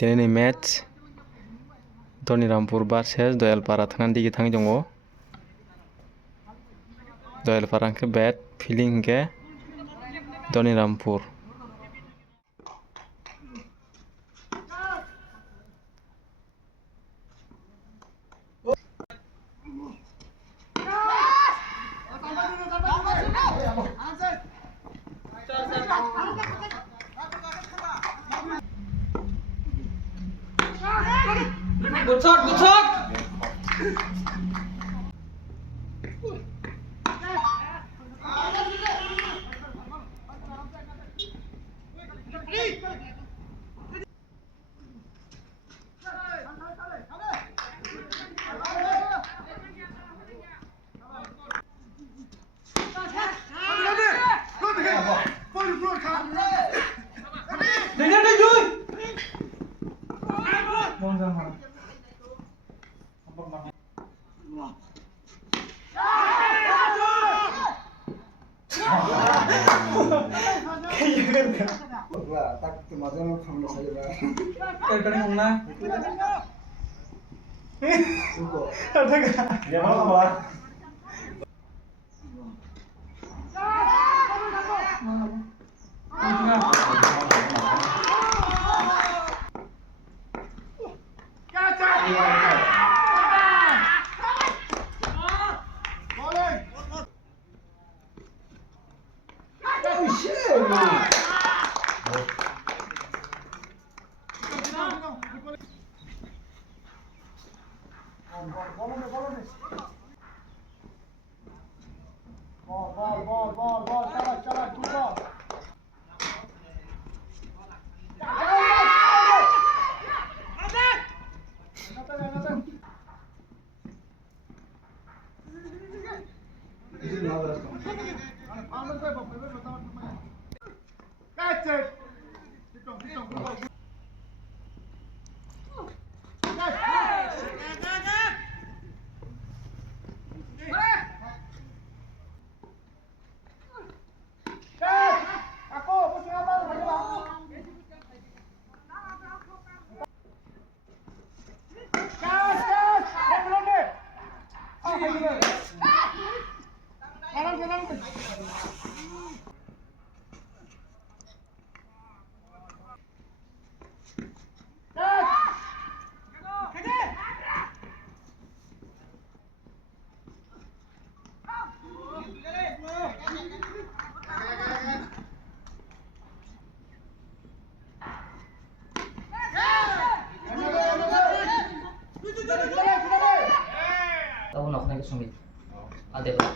दिनैनि match धनिरामपुर versus दयालपारा थांनानै दिगि थांङै दङ दयालपारा के बैट फील्डिंग के धनिरामपुर Good shot, good shot. Tak kemajuan kamu saja lah. Terkadang mana? Ada kan? Dia mau apa? Ball, salah, good ball. Catch it. Tahu nak naik sungit. Ada lah.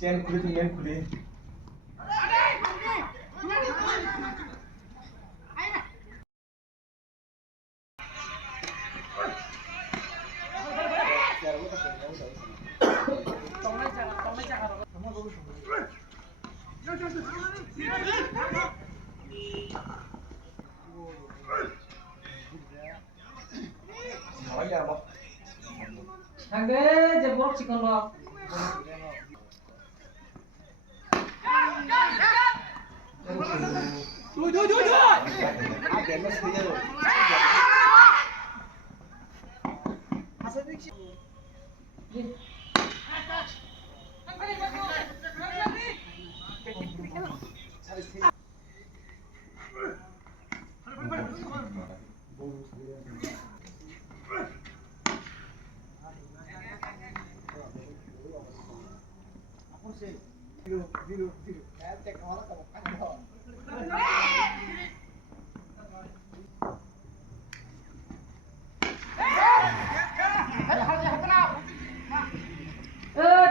Chain खुली तो main खुली थांदो जेबो chicken ल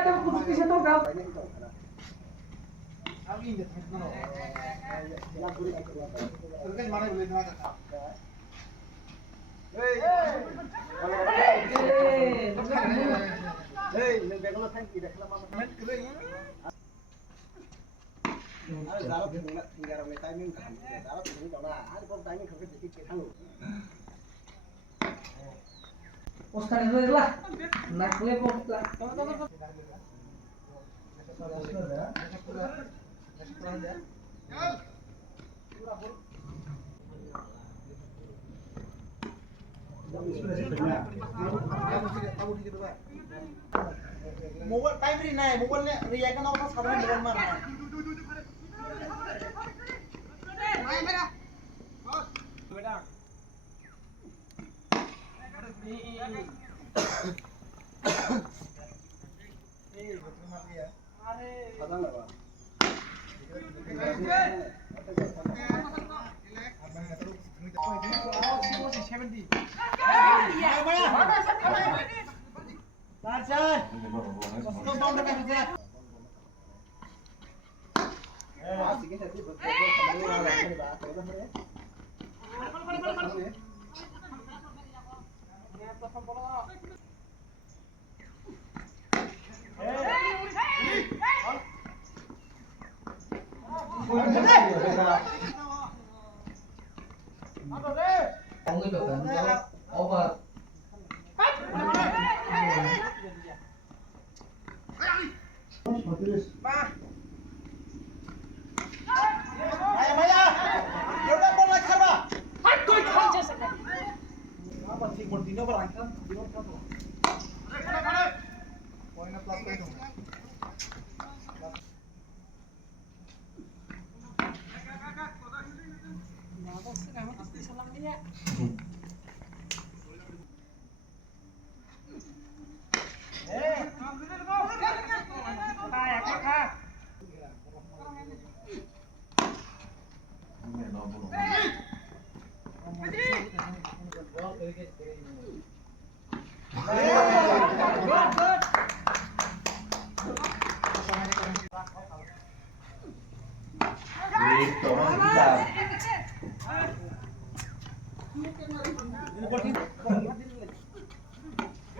Tem kudu bisa to gam. Oscar itu lah. Nak boleh lah. Mobile time री नहीं mobile ने react करना होता साधारण मोबाइल में बेटा अरे पता लगा Ông ấy được tấn over. Apa sih Point plus করে দাও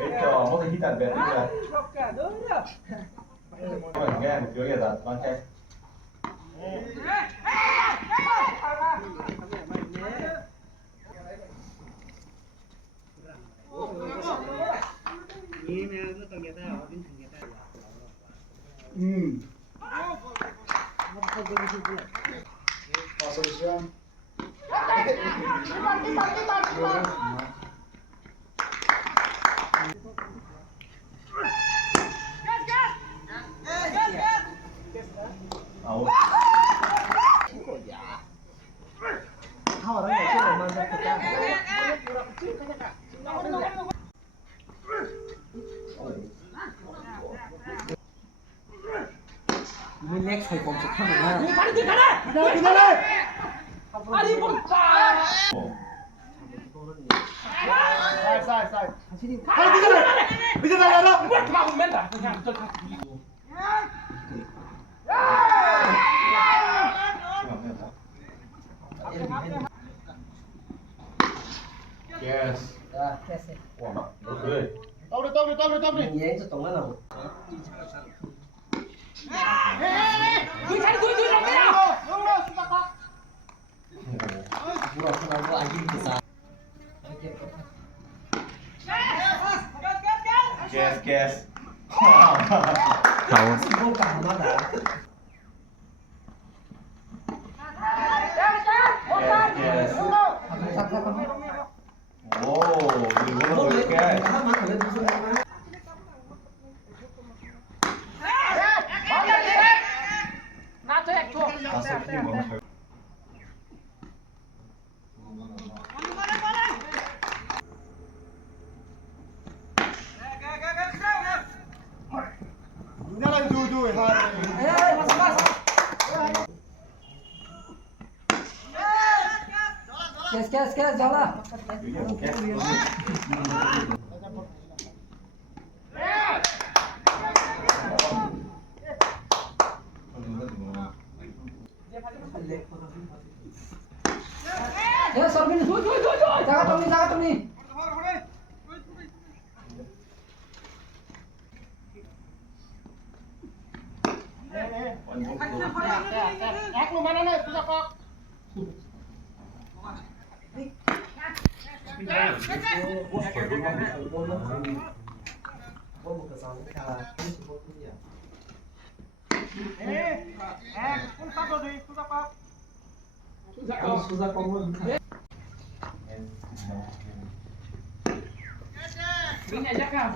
Ito, mo kita berarti. Nghe một kiểu là con trai. Solution. Out. Ini next phải còn chắc chắn rồi. Yes. Wow, okay. Nhé cho tổng nào. Yes, yes. Out. Vô cả nó đã. Yes, yes. Oh, you wanna do it, guys? That's a few moments. Kes जाओ ना. Ya Sabini, jaga Tommy. Ini aja kan,